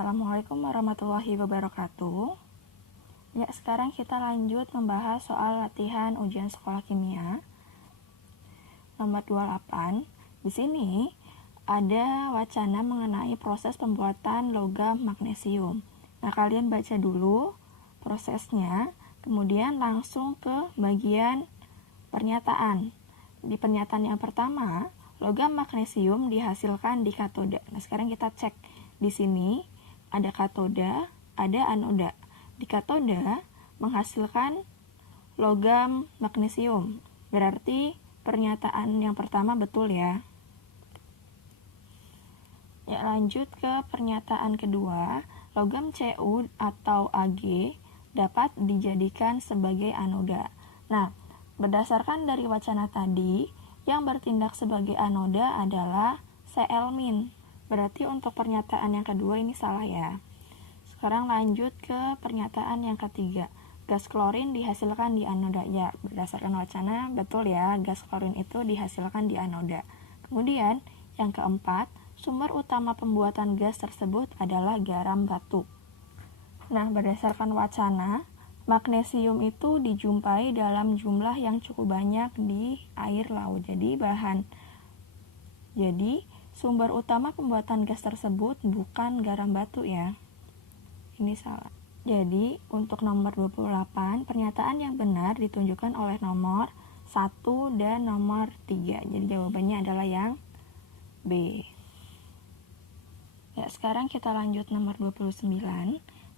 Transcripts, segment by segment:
Assalamualaikum warahmatullahi wabarakatuh. Ya, sekarang kita lanjut membahas soal latihan ujian sekolah kimia nomor 28. Di sini ada wacana mengenai proses pembuatan logam magnesium. Nah, kalian baca dulu prosesnya, kemudian langsung ke bagian pernyataan. Di pernyataan yang pertama, logam magnesium dihasilkan di katoda. Nah, sekarang kita cek. Di sini ada katoda, ada anoda. Di katoda menghasilkan logam magnesium. Berarti pernyataan yang pertama betul ya. Ya, lanjut ke pernyataan kedua. Logam Cu atau Ag dapat dijadikan sebagai anoda. Nah, berdasarkan dari wacana tadi, yang bertindak sebagai anoda adalah Cl-. Berarti untuk pernyataan yang kedua ini salah ya. Sekarang lanjut ke pernyataan yang ketiga. Gas klorin dihasilkan di anoda. Ya, berdasarkan wacana betul ya, gas klorin itu dihasilkan di anoda. Kemudian yang keempat, sumber utama pembuatan gas tersebut adalah garam batu. Nah, berdasarkan wacana, magnesium itu dijumpai dalam jumlah yang cukup banyak di air laut. Jadi sumber utama pembuatan gas tersebut bukan garam batu ya. Ini salah. Jadi untuk nomor 28, pernyataan yang benar ditunjukkan oleh nomor 1 dan nomor 3. Jadi jawabannya adalah yang B. Ya, sekarang kita lanjut nomor 29.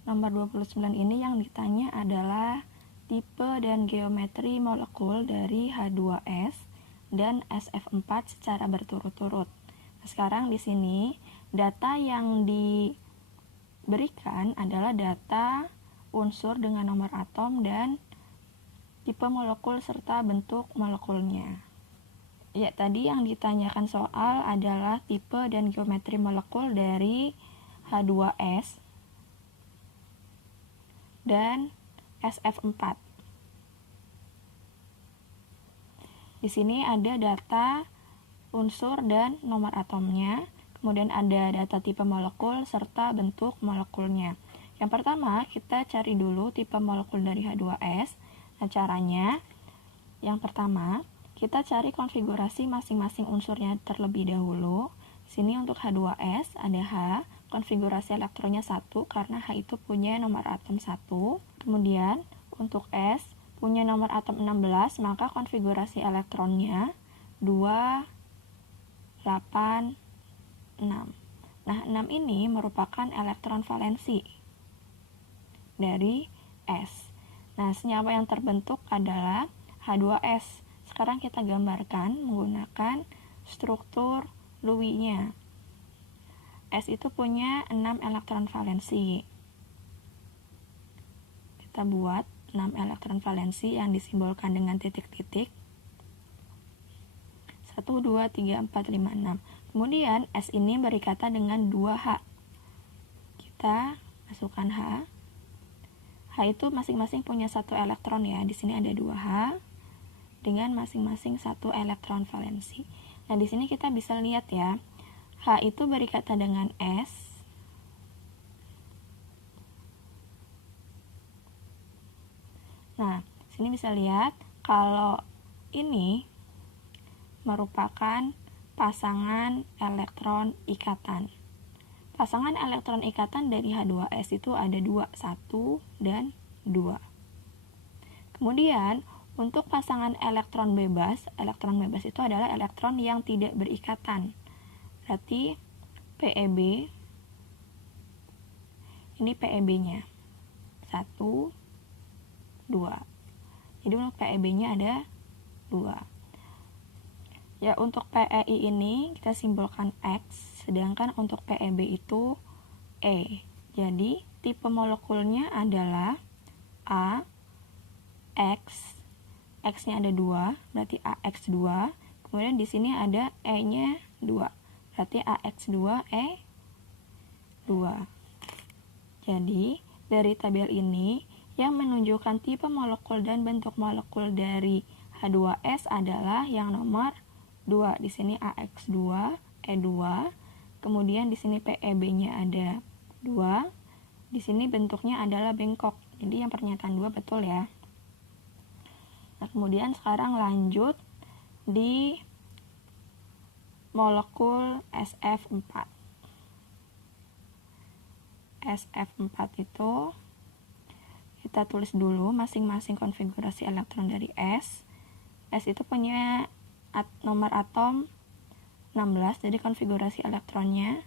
Nomor 29 ini yang ditanya adalah tipe dan geometri molekul dari H2S dan SF4 secara berturut-turut. Nah, sekarang di sini data yang diberikan adalah data unsur dengan nomor atom dan tipe molekul serta bentuk molekulnya. Ya, tadi yang ditanyakan soal adalah tipe dan geometri molekul dari H2S dan SF4. Di sini ada data unsur dan nomor atomnya, kemudian ada data tipe molekul serta bentuk molekulnya. Yang pertama, kita cari dulu tipe molekul dari H2S. Nah, caranya yang pertama, kita cari konfigurasi masing-masing unsurnya terlebih dahulu. Di sini untuk H2S ada H, konfigurasi elektronnya 1 karena H itu punya nomor atom 1. Kemudian untuk S punya nomor atom 16, maka konfigurasi elektronnya 2, 8, 6. Nah, 6 ini merupakan elektron valensi dari S. Nah, senyawa yang terbentuk adalah H2S. Sekarang kita gambarkan menggunakan struktur Lewis-nya. S itu punya 6 elektron valensi. Kita buat 6 elektron valensi yang disimbolkan dengan titik-titik. 1, 2, 3, 4, 5, 6. Kemudian S ini berikatan dengan 2H. Kita masukkan H. H itu masing-masing punya 1 elektron ya. Di sini ada 2H dengan masing-masing 1 elektron valensi. Nah, di sini kita bisa lihat ya. H itu berikatan dengan S. Nah, sini bisa lihat kalau ini merupakan pasangan elektron ikatan. Pasangan elektron ikatan dari H2S itu ada 2, 1 dan 2. Kemudian, untuk pasangan elektron bebas itu adalah elektron yang tidak berikatan. Berarti PeB, ini PeB-nya 1, 2. Jadi untuk PeB-nya ada 2. Ya, untuk PeI ini kita simbolkan X, sedangkan untuk PeB itu E. Jadi tipe molekulnya adalah A, X. X-nya ada 2, berarti AX2. Kemudian di sini ada E-nya 2. Berarti AX2 E2. Jadi dari tabel ini yang menunjukkan tipe molekul dan bentuk molekul dari H2S adalah yang nomor 2. Di sini AX2 E2. Kemudian di sini PeB-nya ada 2. Di sini bentuknya adalah bengkok. Jadi yang pernyataan 2 betul ya. Nah, kemudian sekarang lanjut di molekul SF4. SF4 itu kita tulis dulu masing-masing konfigurasi elektron dari S. S itu punya nomor atom 16, jadi konfigurasi elektronnya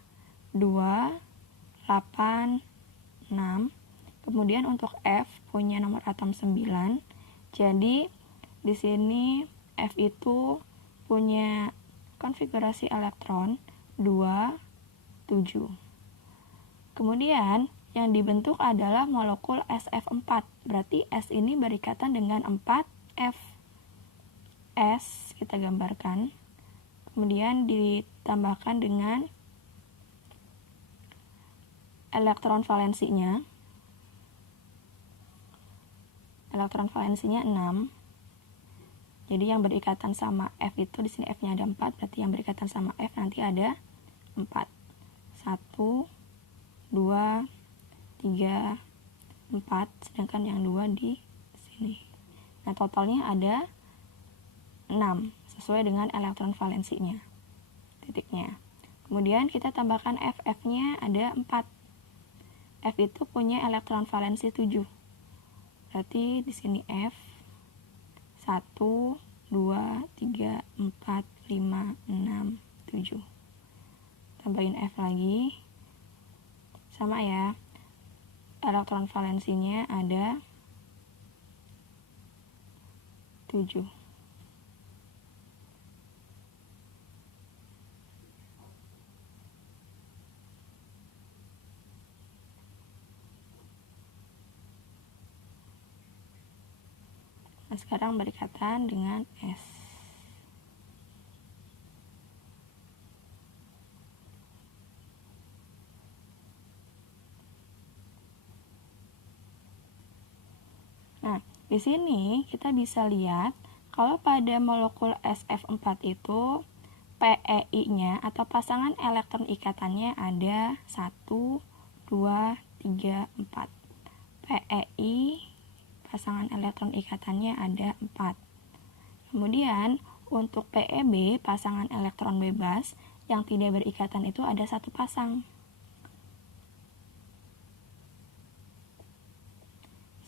2, 8, 6. Kemudian untuk F punya nomor atom 9. Jadi di sini F itu punya konfigurasi elektron 2, 7. Kemudian yang dibentuk adalah molekul SF4. Berarti S ini berikatan dengan 4F. S kita gambarkan. Kemudian ditambahkan dengan elektron valensinya. Elektron valensinya 6. Jadi yang berikatan sama F itu di sini F-nya ada 4, berarti yang berikatan sama F nanti ada 4. 1, 2, 3, 4, sedangkan yang 2 di sini. Nah, totalnya ada 6 sesuai dengan elektron valensinya. Titiknya. Kemudian kita tambahkan F. F-nya ada 4. F itu punya elektron valensi 7. Berarti di sini F 1, 2, 3, 4, 5, 6, 7. Tambahin F lagi. Sama ya, elektron valensinya ada 7. Nah, sekarang berikatan dengan S. Nah, di sini kita bisa lihat kalau pada molekul SF4 itu PEI-nya atau pasangan elektron ikatannya ada 1, 2, 3, 4. PEI pasangan elektron ikatannya ada 4. Kemudian untuk PEB pasangan elektron bebas yang tidak berikatan itu ada 1 pasang.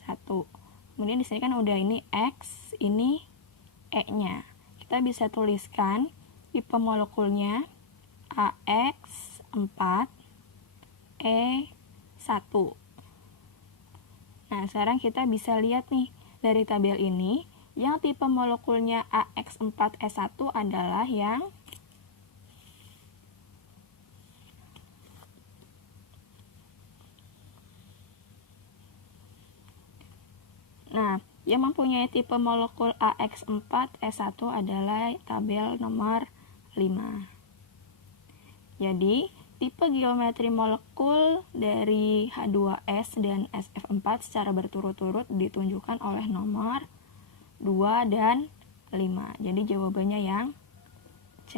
1. Kemudian di sini kan udah ini X, ini E-nya. Kita bisa tuliskan tipe molekulnya AX4 E1. Nah, sekarang kita bisa lihat nih dari tabel ini yang tipe molekulnya AX4 E1 adalah yang yang mempunyai tipe molekul AX4 E1 adalah tabel nomor 5. Jadi, tipe geometri molekul dari H2S dan SF4 secara berturut-turut ditunjukkan oleh nomor 2 dan 5. Jadi, jawabannya yang C.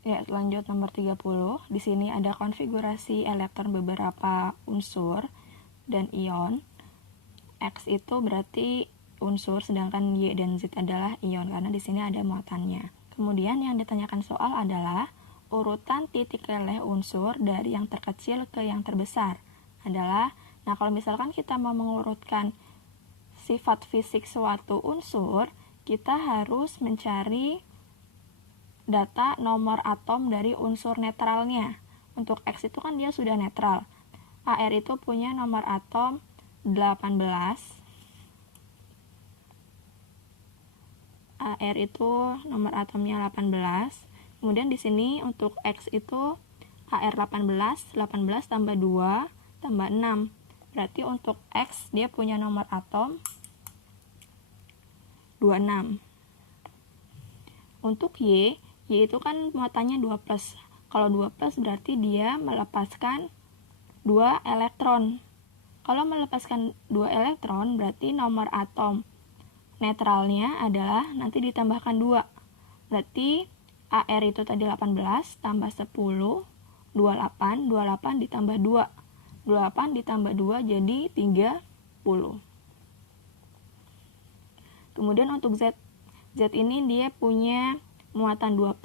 Ya, lanjut nomor 30. Di sini ada konfigurasi elektron beberapa unsur dan ion. X itu berarti unsur, sedangkan Y dan Z adalah ion karena di sini ada muatannya. Kemudian yang ditanyakan soal adalah urutan titik leleh unsur dari yang terkecil ke yang terbesar. Nah kalau misalkan kita mau mengurutkan sifat fisik suatu unsur, kita harus mencari data nomor atom dari unsur netralnya. Untuk X itu kan dia sudah netral. AR itu punya nomor atom 18. AR itu nomor atomnya 18. Kemudian di sini untuk X itu AR 18 tambah 2 tambah 6. Berarti untuk X dia punya nomor atom 26. Untuk Y itu kan muatannya 2+. Kalau 2+ berarti dia melepaskan 2 elektron. Kalau melepaskan 2 elektron berarti nomor atom netralnya adalah nanti ditambahkan 2. Berarti AR itu tadi 18 tambah 10, 28, 28 ditambah 2. 28 ditambah 2 jadi 30. Kemudian untuk Z ini dia punya muatan 2+,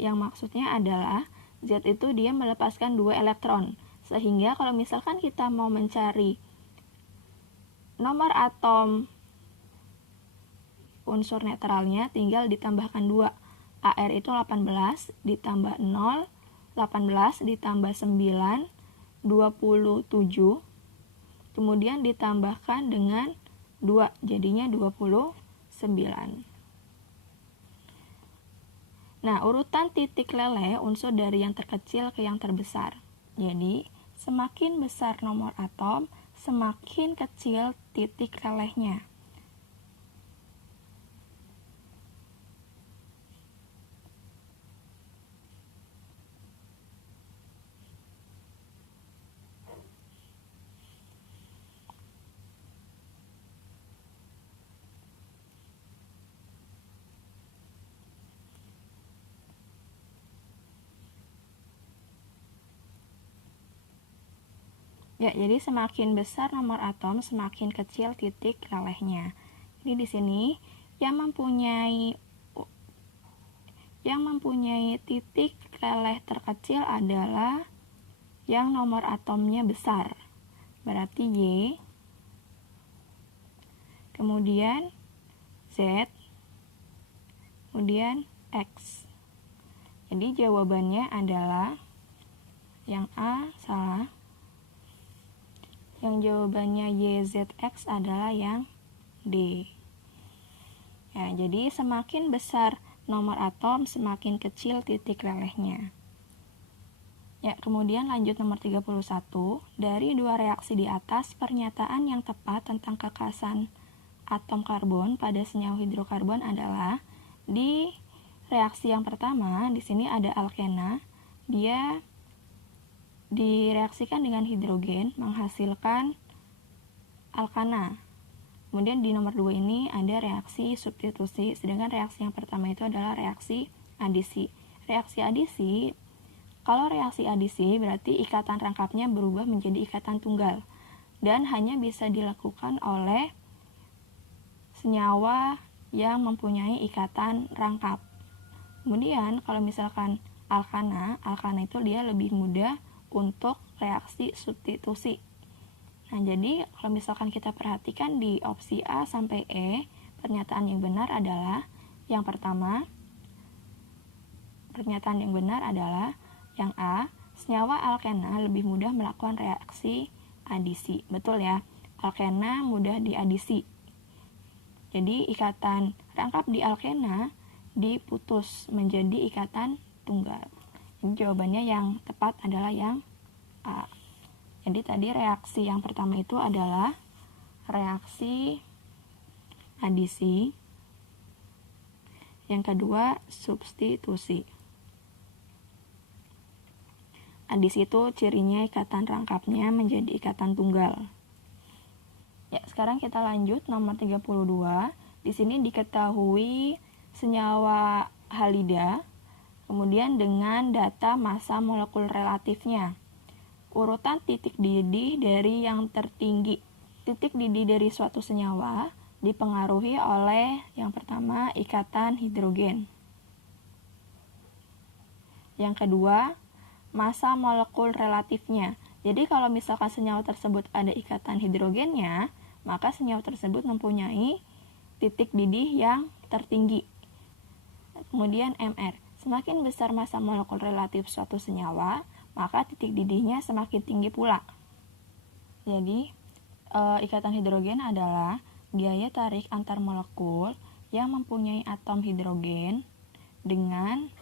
yang maksudnya adalah Z itu dia melepaskan 2 elektron. Sehingga kalau misalkan kita mau mencari nomor atom unsur netralnya, tinggal ditambahkan 2. AR itu 18 ditambah 0, 18 ditambah 9, 27, kemudian ditambahkan dengan 2, jadinya 29. Nah, urutan titik leleh unsur dari yang terkecil ke yang terbesar. Jadi, semakin besar nomor atom, semakin kecil titik lelehnya. Ya, jadi semakin besar nomor atom, semakin kecil titik lelehnya. Jadi di sini yang mempunyai titik leleh terkecil adalah yang nomor atomnya besar. Berarti Y, kemudian Z, kemudian X. Jadi jawabannya adalah yang A salah. Yang jawabannya YZX adalah yang D. Ya, jadi semakin besar nomor atom, semakin kecil titik lelehnya. Ya, kemudian lanjut nomor 31. Dari dua reaksi di atas, pernyataan yang tepat tentang kekhasan atom karbon pada senyawa hidrokarbon adalah di reaksi yang pertama, di sini ada alkena, dia direaksikan dengan hidrogen menghasilkan alkana. Kemudian di nomor 2 ini ada reaksi substitusi, sedangkan reaksi yang pertama itu adalah reaksi adisi. Reaksi adisi, kalau reaksi adisi berarti ikatan rangkapnya berubah menjadi ikatan tunggal dan hanya bisa dilakukan oleh senyawa yang mempunyai ikatan rangkap. Kemudian kalau misalkan alkana itu dia lebih mudah untuk reaksi substitusi. Nah, jadi kalau misalkan kita perhatikan di opsi A sampai E, pernyataan yang benar adalah yang pertama. Pernyataan yang benar adalah yang A, senyawa alkena lebih mudah melakukan reaksi adisi. Betul ya, alkena mudah diadisi. Jadi ikatan rangkap di alkena diputus menjadi ikatan tunggal. Jawabannya yang tepat adalah yang A. Jadi tadi reaksi yang pertama itu adalah reaksi adisi. Yang kedua substitusi. Adisi itu cirinya ikatan rangkapnya menjadi ikatan tunggal. Ya, sekarang kita lanjut nomor 32. Di sini diketahui senyawa halida kemudian dengan data massa molekul relatifnya. Urutan titik didih dari yang tertinggi. Titik didih dari suatu senyawa dipengaruhi oleh yang pertama ikatan hidrogen. Yang kedua, massa molekul relatifnya. Jadi kalau misalkan senyawa tersebut ada ikatan hidrogennya, maka senyawa tersebut mempunyai titik didih yang tertinggi. Kemudian MR. Semakin besar massa molekul relatif suatu senyawa, maka titik didihnya semakin tinggi pula. Jadi, ikatan hidrogen adalah gaya tarik antar molekul yang mempunyai atom hidrogen dengan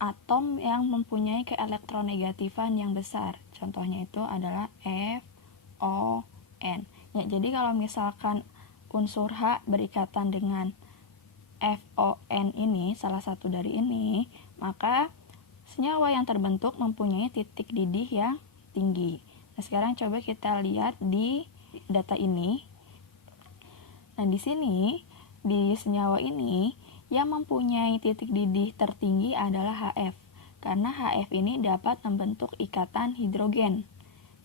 atom yang mempunyai keelektronegatifan yang besar. Contohnya itu adalah FON. Ya, jadi kalau misalkan unsur H berikatan dengan FON ini, salah satu dari ini, maka senyawa yang terbentuk mempunyai titik didih yang tinggi. Nah, sekarang coba kita lihat di data ini. Nah, di sini, di senyawa ini, Yang mempunyai titik didih tertinggi adalah HF, karena HF ini dapat membentuk ikatan hidrogen.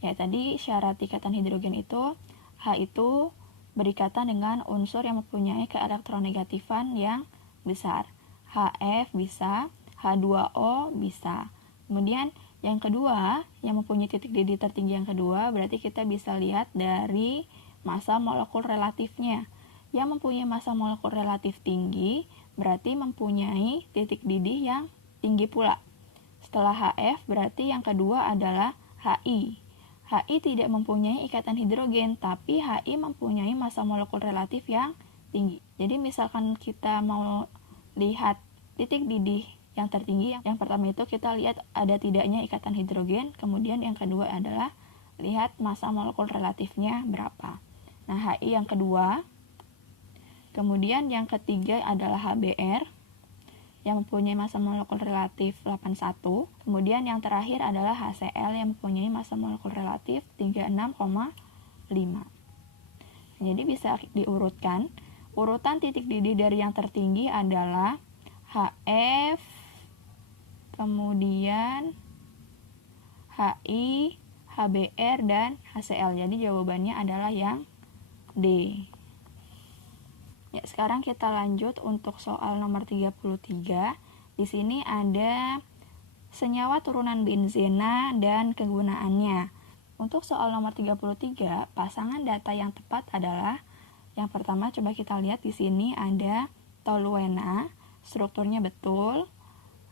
Ya, tadi syarat ikatan hidrogen itu H itu berikatan dengan unsur yang mempunyai keelektronegatifan yang besar. HF bisa, H2O bisa. Kemudian yang kedua, yang mempunyai titik didih tertinggi yang kedua, berarti kita bisa lihat dari massa molekul relatifnya. Yang mempunyai massa molekul relatif tinggi, berarti mempunyai titik didih yang tinggi pula. Setelah HF, berarti yang kedua adalah HI. HI tidak mempunyai ikatan hidrogen, tapi HI mempunyai massa molekul relatif yang tinggi. Jadi misalkan kita mau lihat titik didih yang tertinggi, yang pertama itu kita lihat ada tidaknya ikatan hidrogen, kemudian yang kedua adalah lihat massa molekul relatifnya berapa. Nah, HI yang kedua, kemudian yang ketiga adalah HBr, yang mempunyai massa molekul relatif 81. Kemudian yang terakhir adalah HCl yang mempunyai massa molekul relatif 36,5. Jadi bisa diurutkan. Urutan titik didih dari yang tertinggi adalah HF, kemudian HI, HBr, dan HCl. Jadi jawabannya adalah yang D. Ya, sekarang kita lanjut untuk soal nomor 33. Di sini ada senyawa turunan benzena dan kegunaannya. Untuk soal nomor 33, pasangan data yang tepat adalah yang pertama, coba kita lihat di sini ada toluena, strukturnya betul,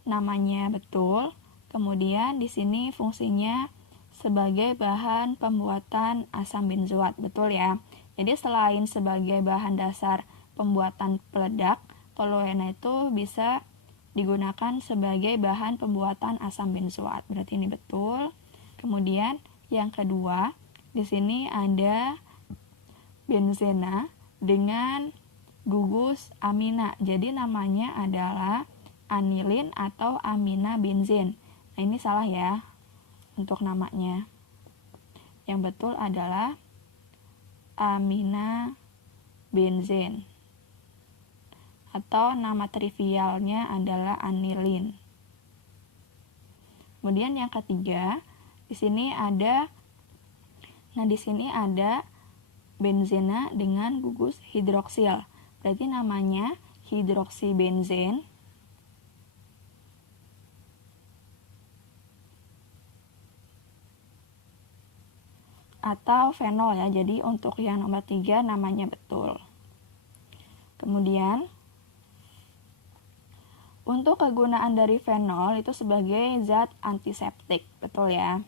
namanya betul. Kemudian di sini fungsinya sebagai bahan pembuatan asam benzoat, betul ya. Jadi selain sebagai bahan dasar pembuatan peledak, toluena itu bisa digunakan sebagai bahan pembuatan asam benzoat. Berarti ini betul. Kemudian yang kedua, di sini ada benzena dengan gugus amina. Jadi namanya adalah anilin atau amina benzin. Nah, ini salah ya untuk namanya. Yang betul adalah amina benzin, atau nama trivialnya adalah anilin. Kemudian yang ketiga, di sini ada benzena dengan gugus hidroksil. Berarti namanya hidroksibenzen. Atau fenol ya. Jadi untuk yang nomor 3 namanya betul. Kemudian untuk kegunaan dari fenol itu sebagai zat antiseptik, betul ya.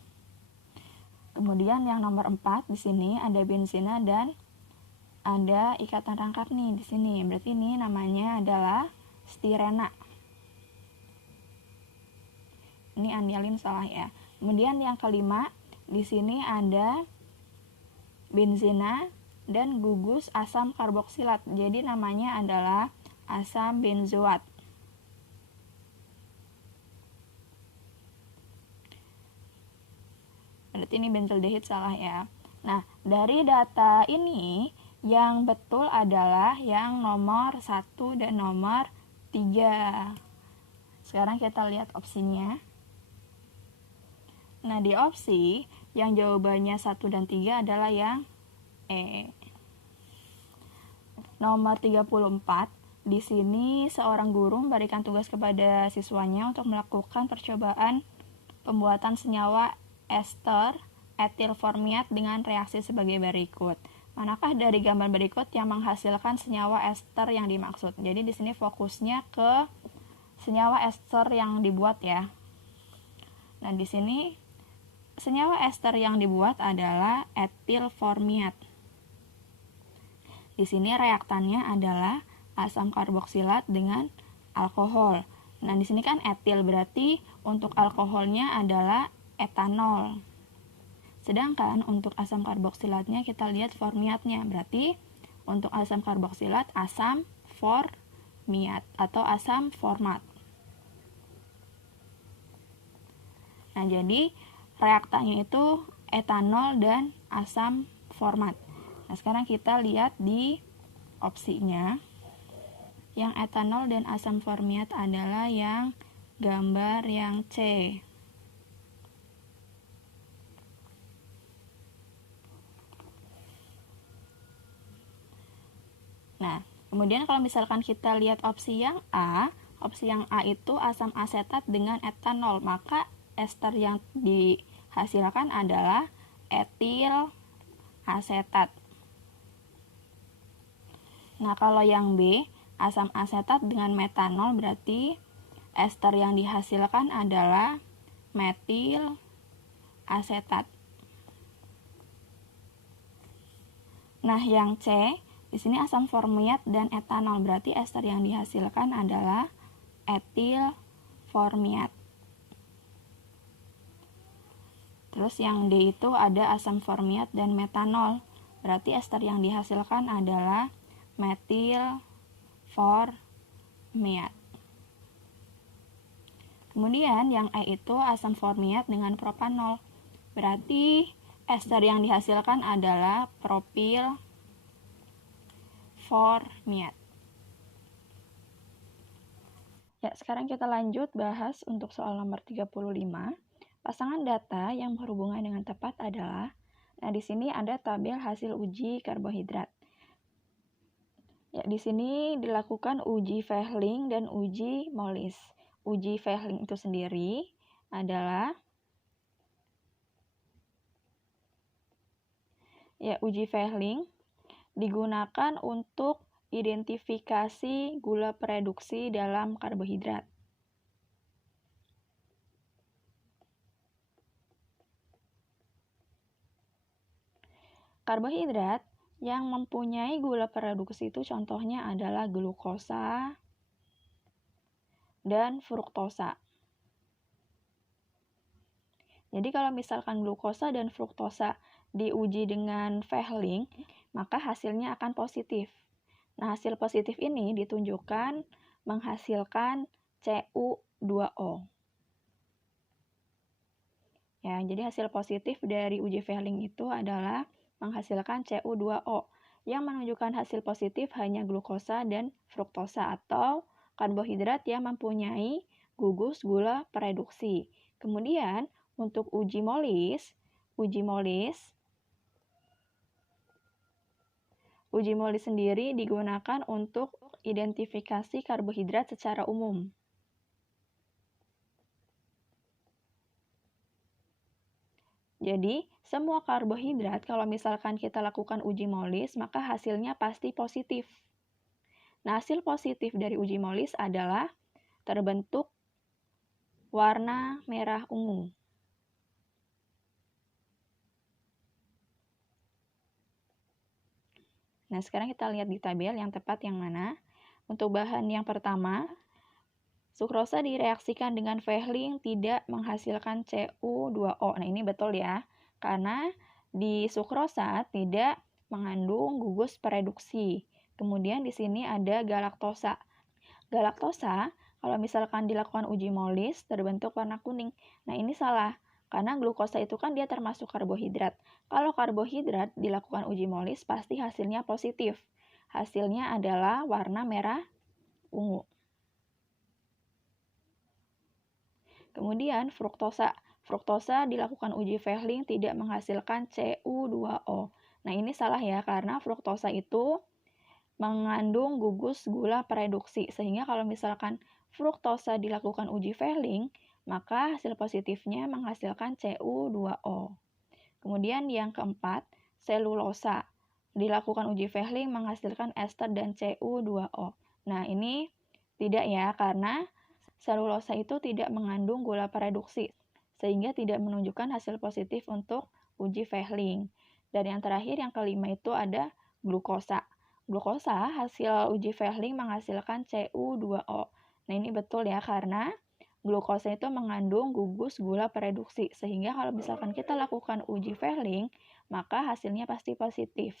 Kemudian yang nomor 4 di sini ada benzena dan ada ikatan rangkap nih di sini. Berarti ini namanya adalah stirena. Ini anilin salah ya. Kemudian yang kelima di sini ada benzena dan gugus asam karboksilat. Jadi namanya adalah asam benzoat. Berarti ini benzaldehid salah ya. Nah, dari data ini yang betul adalah yang nomor 1 dan nomor 3. Sekarang kita lihat opsinya. Nah, di opsi yang jawabannya 1 dan 3 adalah yang E. Nomor 34, di sini seorang guru memberikan tugas kepada siswanya untuk melakukan percobaan pembuatan senyawa ester etil formiat dengan reaksi sebagai berikut. Manakah dari gambar berikut yang menghasilkan senyawa ester yang dimaksud? Jadi di sini fokusnya ke senyawa ester yang dibuat ya. Nah, di sini senyawa ester yang dibuat adalah etil formiat. Di sini reaktannya adalah asam karboksilat dengan alkohol. Nah, di sini kan etil, berarti untuk alkoholnya adalah etanol. Sedangkan untuk asam karboksilatnya kita lihat formiatnya, berarti untuk asam karboksilat asam formiat atau asam format. Nah, jadi reaktannya itu etanol dan asam format. Nah, sekarang kita lihat di opsinya. Yang etanol dan asam formiat adalah yang gambar yang C. Nah, kemudian kalau misalkan kita lihat opsi yang A itu asam asetat dengan etanol, maka ester yang dihasilkan adalah etil asetat. Nah, kalau yang B, asam asetat dengan metanol, berarti ester yang dihasilkan adalah metil asetat. Nah, yang C, di sini asam formiat dan etanol, berarti ester yang dihasilkan adalah etil formiat. Terus yang D itu ada asam formiat dan metanol, berarti ester yang dihasilkan adalah metil formiat. Kemudian yang E itu asam formiat dengan propanol, berarti ester yang dihasilkan adalah propil formiat. Ya, sekarang kita lanjut bahas untuk soal nomor 35. Pasangan data yang berhubungan dengan tepat adalah, nah di sini ada tabel hasil uji karbohidrat. Ya, di sini dilakukan uji Vehling dan uji Molis. Uji Vehling itu sendiri adalah uji Vehling digunakan untuk identifikasi gula pereduksi dalam karbohidrat. Karbohidrat yang mempunyai gula pereduksi itu contohnya adalah glukosa dan fruktosa. Jadi kalau misalkan glukosa dan fruktosa diuji dengan Vehling, maka hasilnya akan positif. Nah, hasil positif ini ditunjukkan menghasilkan Cu2O. Ya, jadi hasil positif dari uji Vehling itu adalah menghasilkan Cu2O, yang menunjukkan hasil positif hanya glukosa dan fruktosa atau karbohidrat yang mempunyai gugus gula pereduksi. Kemudian untuk uji molis sendiri digunakan untuk identifikasi karbohidrat secara umum. Jadi, semua karbohidrat kalau misalkan kita lakukan uji molis, maka hasilnya pasti positif. Nah, hasil positif dari uji molis adalah terbentuk warna merah ungu. Nah, sekarang kita lihat di tabel yang tepat yang mana. Untuk bahan yang pertama, sukrosa direaksikan dengan Vehling tidak menghasilkan Cu2O. Nah, ini betul ya, karena di sukrosa tidak mengandung gugus pereduksi. Kemudian di sini ada galaktosa. Galaktosa, kalau misalkan dilakukan uji molis, terbentuk warna kuning. Nah, ini salah, karena glukosa itu kan dia termasuk karbohidrat. Kalau karbohidrat dilakukan uji molis, pasti hasilnya positif. Hasilnya adalah warna merah ungu. Kemudian fruktosa. Fruktosa dilakukan uji Vehling tidak menghasilkan Cu2O. Nah, ini salah ya, karena fruktosa itu mengandung gugus gula pereduksi. Sehingga kalau misalkan fruktosa dilakukan uji Vehling, maka hasil positifnya menghasilkan Cu2O. Kemudian yang keempat, selulosa. Dilakukan uji Vehling menghasilkan ester dan Cu2O. Nah, ini tidak ya, karena selulosa itu tidak mengandung gula pereduksi, sehingga tidak menunjukkan hasil positif untuk uji Vehling. Dan yang terakhir, yang kelima itu ada glukosa. Glukosa hasil uji Vehling menghasilkan Cu2O. Nah, ini betul ya, karena glukosa itu mengandung gugus gula pereduksi, sehingga kalau misalkan kita lakukan uji Vehling, maka hasilnya pasti positif,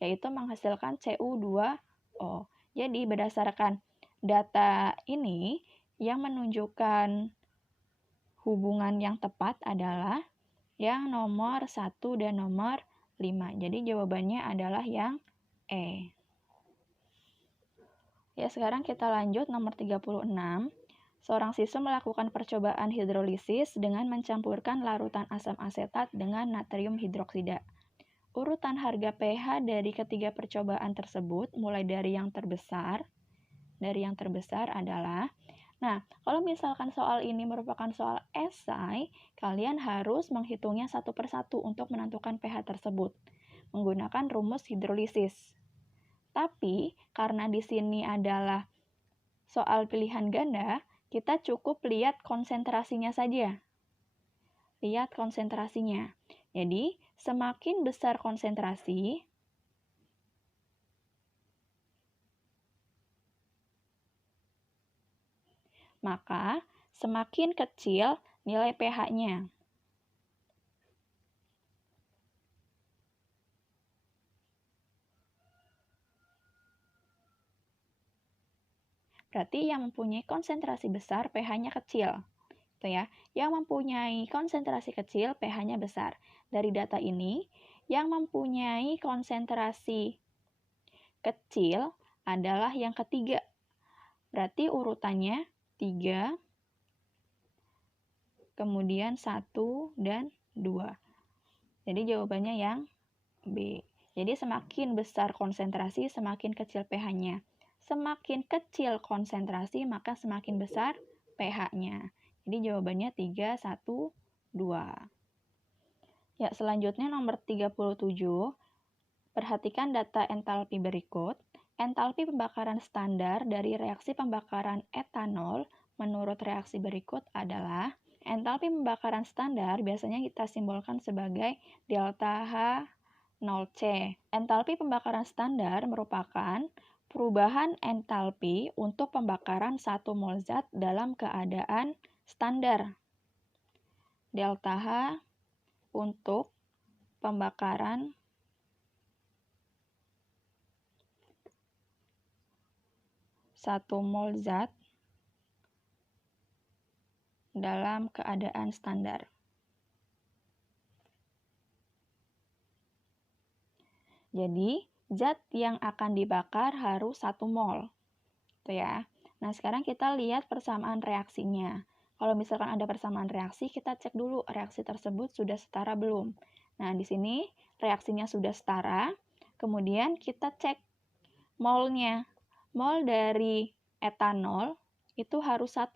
yaitu menghasilkan Cu2O. Jadi berdasarkan data ini, yang menunjukkan hubungan yang tepat adalah yang nomor 1 dan nomor 5. Jadi jawabannya adalah yang E. Ya, sekarang kita lanjut nomor 36. Seorang siswa melakukan percobaan hidrolisis dengan mencampurkan larutan asam asetat dengan natrium hidroksida. Urutan harga pH dari ketiga percobaan tersebut mulai dari yang terbesar. Adalah, nah, kalau misalkan soal ini merupakan soal esai, kalian harus menghitungnya satu persatu untuk menentukan pH tersebut menggunakan rumus hidrolisis. Tapi karena di sini adalah soal pilihan ganda, kita cukup lihat konsentrasinya saja. Lihat konsentrasinya. Jadi, semakin besar konsentrasi, maka semakin kecil nilai pH-nya. Berarti yang mempunyai konsentrasi besar pH-nya kecil. Itu ya. Yang mempunyai konsentrasi kecil pH-nya besar. Dari data ini, yang mempunyai konsentrasi kecil adalah yang ketiga. Berarti urutannya 3, kemudian 1 dan 2. Jadi jawabannya yang B. Jadi semakin besar konsentrasi, semakin kecil pH-nya. Semakin kecil konsentrasi, maka semakin besar pH-nya. Jadi jawabannya 3, 1, 2. Ya, selanjutnya nomor 37. Perhatikan data entalpi berikut. Entalpi pembakaran standar dari reaksi pembakaran etanol menurut reaksi berikut adalah entalpi pembakaran standar biasanya kita simbolkan sebagai delta H 0C. Entalpi pembakaran standar merupakan perubahan entalpi untuk pembakaran 1 mol zat dalam keadaan standar. Delta H untuk pembakaran 1 mol zat dalam keadaan standar. Jadi, zat yang akan dibakar harus 1 mol. Tuh ya. Nah, sekarang kita lihat persamaan reaksinya. Kalau misalkan ada persamaan reaksi, kita cek dulu reaksi tersebut sudah setara belum. Nah, di sini reaksinya sudah setara. Kemudian kita cek molnya. Mol dari etanol itu harus 1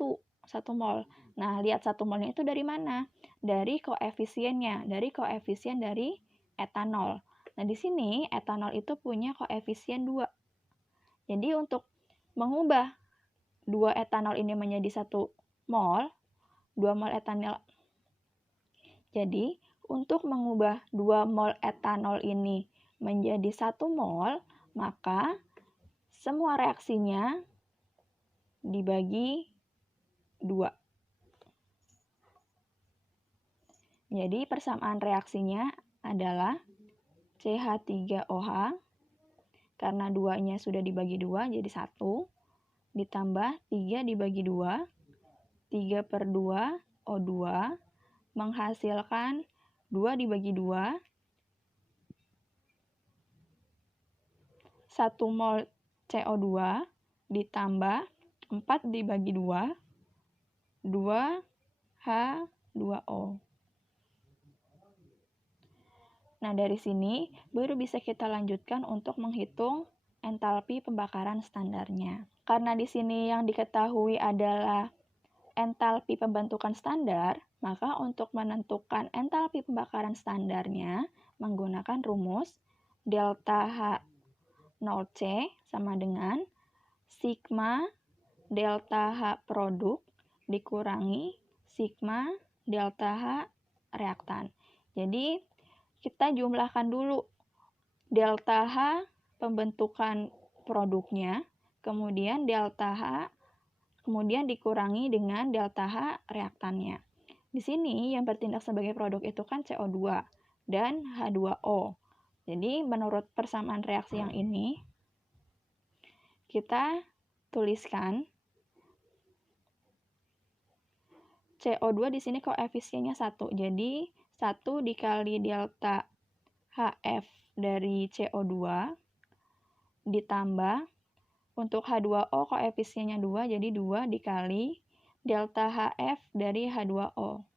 mol. Nah, lihat 1 molnya itu dari mana? Dari koefisiennya, dari koefisien dari etanol. Nah, di sini etanol itu punya koefisien 2. Jadi, untuk mengubah 2 etanol ini menjadi 1 mol, 2 mol etanol. Jadi, untuk mengubah 2 mol etanol ini menjadi 1 mol, maka semua reaksinya dibagi 2. Jadi, persamaan reaksinya adalah CH3OH, karena 2-nya sudah dibagi 2, jadi 1, ditambah 3 dibagi 2, 3/2 O2, menghasilkan 2 dibagi 2, 1 mol CO2, ditambah 4 dibagi 2, 2H2O. Nah, dari sini baru bisa kita lanjutkan untuk menghitung entalpi pembakaran standarnya. Karena di sini yang diketahui adalah entalpi pembentukan standar, maka untuk menentukan entalpi pembakaran standarnya menggunakan rumus delta H 0C sama dengan sigma delta H produk dikurangi sigma delta H reaktan. Jadi, kita jumlahkan dulu delta H pembentukan produknya, kemudian delta H, kemudian dikurangi dengan delta H reaktannya. Di sini yang bertindak sebagai produk itu kan CO2 dan H2O. Jadi menurut persamaan reaksi yang ini, kita tuliskan CO2 di sini koefisiennya 1. Jadi 1 dikali delta HF dari CO2 ditambah Untuk H2O koefisiennya 2, jadi 2 dikali delta HF dari H2O.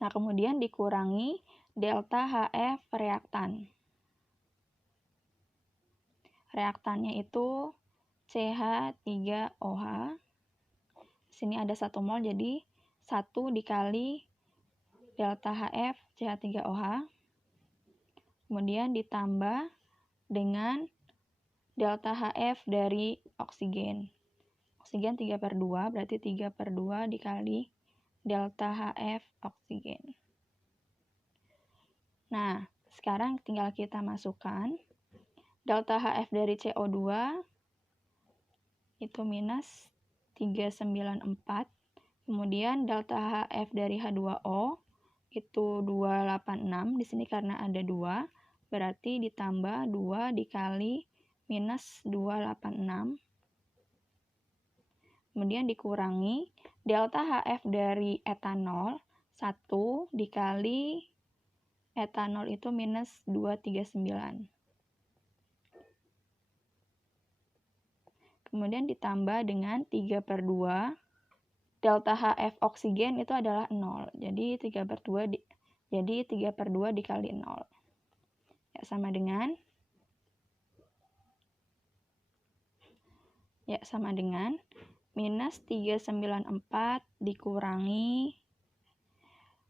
Nah, kemudian dikurangi delta HF reaktan. Reaktannya itu CH3OH. Sini ada 1 mol, jadi 1 dikali delta HF CH3OH. Kemudian ditambah dengan delta HF dari oksigen. Oksigen 3/2, berarti 3/2 dikali delta HF oksigen. Nah, sekarang tinggal kita masukkan delta HF dari CO2 itu minus 394. Kemudian delta HF dari H2O itu 286. Di sini karena ada 2, berarti ditambah 2 dikali minus 286. Kemudian dikurangi delta HF dari etanol 1 dikali etanol itu minus 239. Kemudian ditambah dengan 3/2. Delta HF oksigen itu adalah 0. Jadi 3/2 dikali 0. Ya, sama dengan minus 394 dikurangi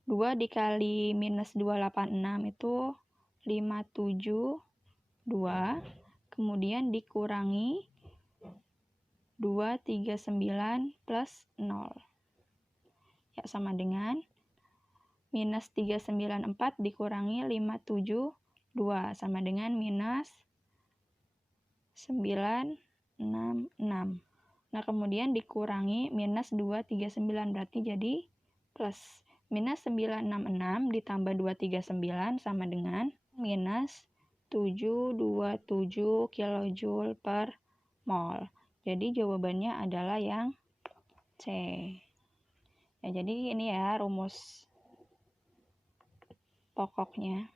2 dikali minus 286 itu 572. Kemudian dikurangi 239 plus 0. Ya, sama dengan minus 394 dikurangi 572 sama dengan minus 966. Nah, kemudian dikurangi minus 239 berarti jadi plus. Minus 966 ditambah 239 sama dengan minus 727 kJ per mol. Jadi jawabannya adalah yang C. Ya, jadi ini ya rumus pokoknya.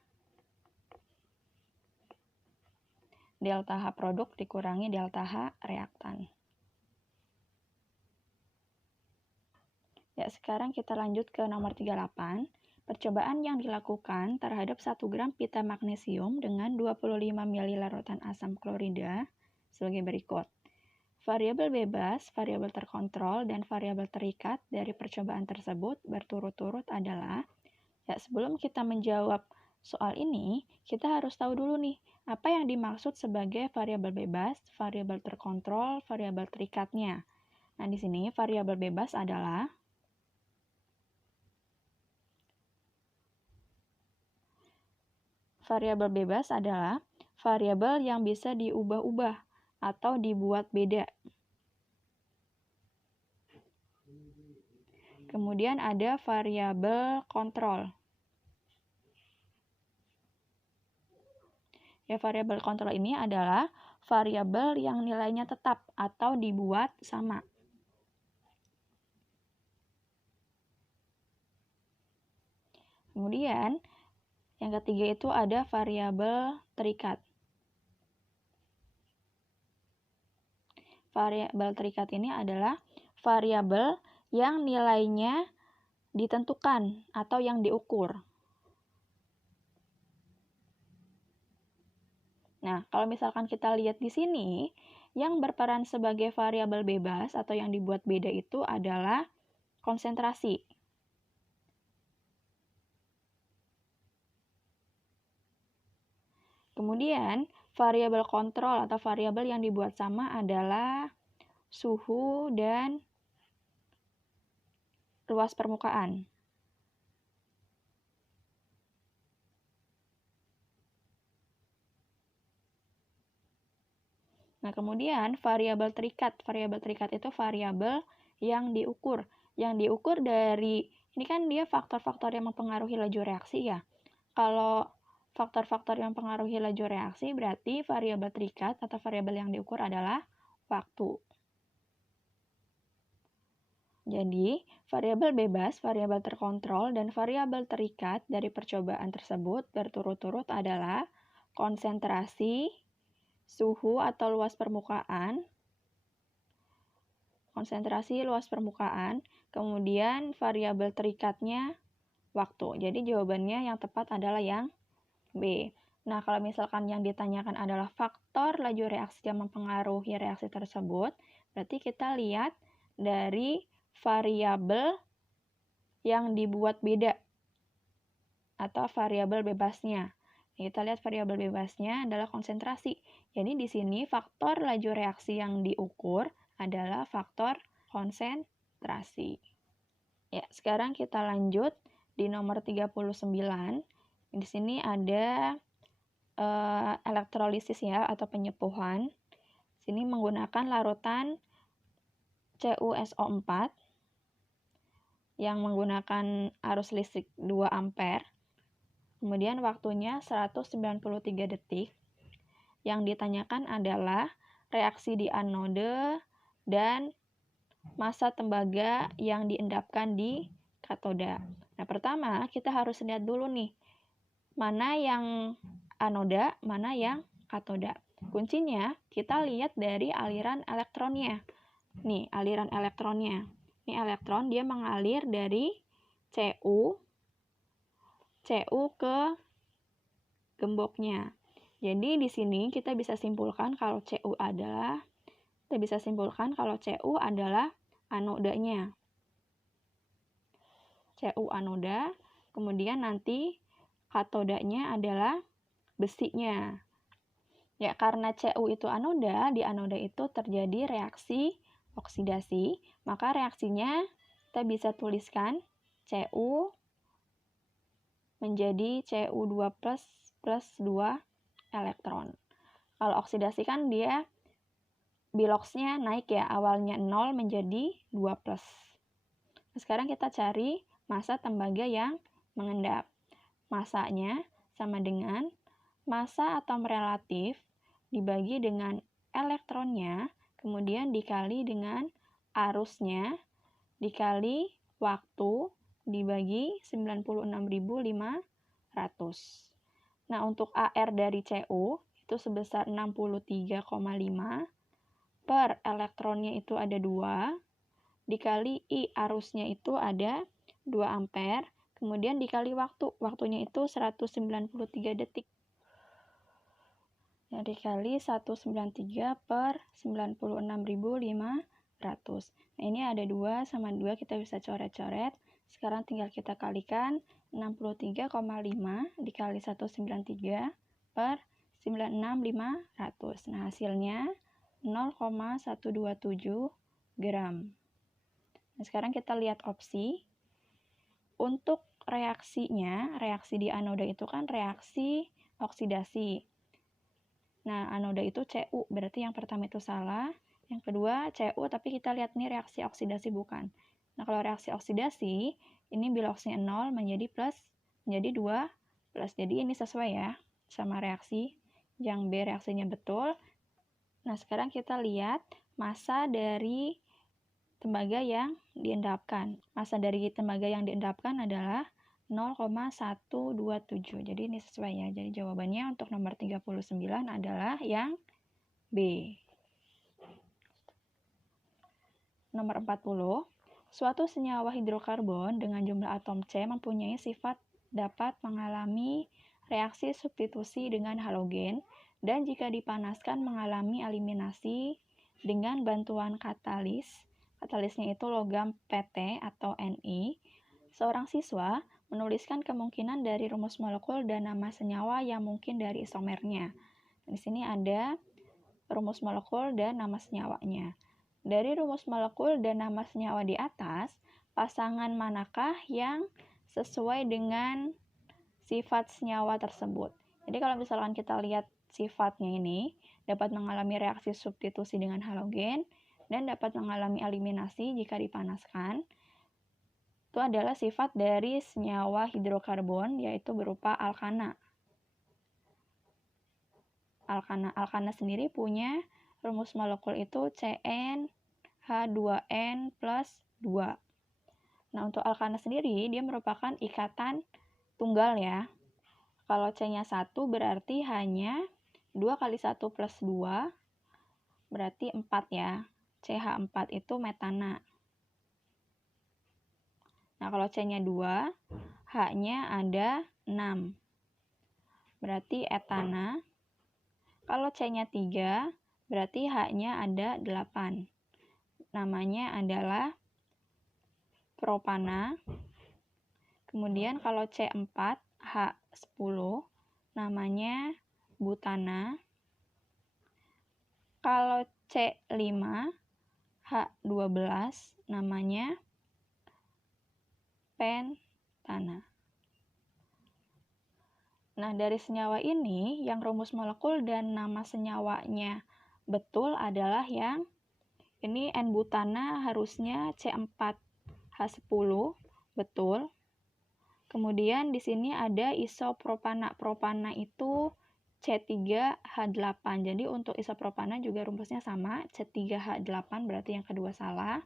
Delta H produk dikurangi delta H reaktan. Ya, sekarang kita lanjut ke nomor 38. Percobaan yang dilakukan terhadap 1 gram pita magnesium dengan 25 ml larutan asam klorida sebagai berikut. Variabel bebas, variabel terkontrol, dan variabel terikat dari percobaan tersebut berturut-turut adalah, ya, sebelum kita menjawab soal ini, kita harus tahu dulu nih, apa yang dimaksud sebagai variabel bebas, variabel terkontrol, variabel terikatnya. Nah, di sini variabel bebas adalah variabel yang bisa diubah-ubah atau dibuat beda. Kemudian ada variabel kontrol. Ya, variabel kontrol ini adalah variabel yang nilainya tetap atau dibuat sama. Kemudian, yang ketiga itu ada variabel terikat. Variabel terikat ini adalah variabel yang nilainya ditentukan atau yang diukur. Nah, kalau misalkan kita lihat di sini, yang berperan sebagai variabel bebas atau yang dibuat beda itu adalah konsentrasi. Kemudian, variabel kontrol atau variabel yang dibuat sama adalah suhu dan luas permukaan. Nah, kemudian variabel terikat. Variabel terikat itu variabel yang diukur. Yang diukur dari, ini kan dia faktor-faktor yang mempengaruhi laju reaksi ya. Kalau faktor-faktor yang mempengaruhi laju reaksi berarti variabel terikat atau variabel yang diukur adalah waktu. Jadi, variabel bebas, variabel terkontrol, dan variabel terikat dari percobaan tersebut berturut-turut adalah konsentrasi, suhu atau luas permukaan, kemudian variabel terikatnya waktu. Jadi jawabannya yang tepat adalah yang B. Nah, kalau misalkan yang ditanyakan adalah faktor laju reaksi yang mempengaruhi reaksi tersebut, berarti kita lihat dari variabel yang dibuat beda atau variabel bebasnya. Kita lihat variabel bebasnya adalah konsentrasi. Jadi di sini faktor laju reaksi yang diukur adalah faktor konsentrasi. Ya, sekarang kita lanjut di nomor 39. Di sini ada elektrolisis ya atau penyepuhan. Sini menggunakan larutan CuSO4 yang menggunakan arus listrik 2 ampere. Kemudian waktunya 193 detik. Yang ditanyakan adalah reaksi di anode dan massa tembaga yang diendapkan di katoda. Nah, pertama kita harus lihat dulu nih, mana yang anoda, mana yang katoda. Kuncinya kita lihat dari aliran elektronnya. Nih, aliran elektronnya. Ini elektron dia mengalir dari Cu ke gemboknya. Jadi di sini kita bisa simpulkan kalau Cu adalah anodanya. Cu anoda, kemudian nanti katodanya adalah besinya. Ya, karena Cu itu anoda, di anoda itu terjadi reaksi oksidasi, maka reaksinya kita bisa tuliskan Cu menjadi Cu2 plus 2 elektron. Kalau oksidasi kan dia biloxnya naik ya, awalnya 0 menjadi 2 plus. Nah, sekarang kita cari massa tembaga yang mengendap. Massanya sama dengan massa atom relatif dibagi dengan elektronnya, kemudian dikali dengan arusnya, dikali waktu, dibagi 96.500. Nah, untuk AR dari Cu itu sebesar 63,5, per elektronnya itu ada 2, dikali I arusnya itu ada 2 ampere, kemudian dikali waktunya itu 193 detik. Nah, dikali 193 per 96.500. Nah, ini ada 2 sama 2, kita bisa coret-coret. Sekarang tinggal kita kalikan 63,5 dikali 193 per 96.500. Nah, hasilnya 0,127 gram. Nah, sekarang kita lihat opsi. Untuk reaksinya, reaksi di anoda itu kan reaksi oksidasi. Nah, anoda itu Cu, berarti yang pertama itu salah. Yang kedua Cu, tapi kita lihat nih reaksi oksidasi bukan. Nah, kalau reaksi oksidasi, ini biloxnya 0 menjadi 2 plus. Jadi ini sesuai ya sama reaksi. Yang B reaksinya betul. Nah, sekarang kita lihat massa dari tembaga yang diendapkan. Massa dari tembaga yang diendapkan adalah 0,127. Jadi ini sesuai ya. Jadi jawabannya untuk nomor 39 adalah yang B. Nomor 40. Suatu senyawa hidrokarbon dengan jumlah atom C mempunyai sifat dapat mengalami reaksi substitusi dengan halogen dan jika dipanaskan mengalami eliminasi dengan bantuan katalis. Katalisnya itu logam Pt atau Ni. Seorang siswa menuliskan kemungkinan dari rumus molekul dan nama senyawa yang mungkin dari isomernya. Di sini ada rumus molekul dan nama senyawanya. Dari rumus molekul dan nama senyawa di atas, pasangan manakah yang sesuai dengan sifat senyawa tersebut? Jadi kalau misalkan kita lihat sifatnya ini, dapat mengalami reaksi substitusi dengan halogen, dan dapat mengalami eliminasi jika dipanaskan. Itu adalah sifat dari senyawa hidrokarbon, yaitu berupa alkana. Alkana sendiri punya rumus molekul itu CnH2n plus 2. Nah, untuk alkana sendiri, dia merupakan ikatan tunggal ya. Kalau C-nya 1 berarti hanya 2 kali 1 plus 2, berarti 4 ya. CH4 itu metana. Nah, kalau C-nya 2, H-nya ada 6. Berarti etana. Kalau C-nya 3, berarti H-nya ada 8. Namanya adalah propana. Kemudian kalau C4, H10, namanya butana. Kalau C5, H12, namanya pentana. Nah, dari senyawa ini, yang rumus molekul dan nama senyawanya betul adalah yang ini N-butana harusnya C4H10, betul. Kemudian di sini ada isopropana. Propana itu C3H8. Jadi untuk isopropana juga rumusnya sama, C3H8, berarti yang kedua salah.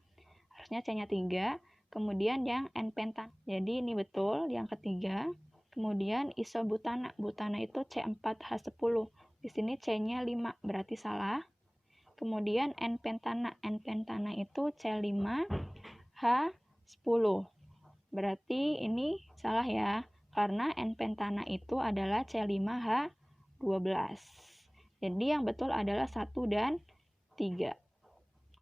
Harusnya C-nya 3. Kemudian yang N-pentan. Jadi ini betul, yang ketiga. Kemudian isobutana. Butana itu C4H10. Di sini C-nya 5, berarti salah. Kemudian N-pentana. N-pentana itu C5H10. Berarti ini salah ya, karena N-pentana itu adalah C5H12. Jadi yang betul adalah 1 dan 3.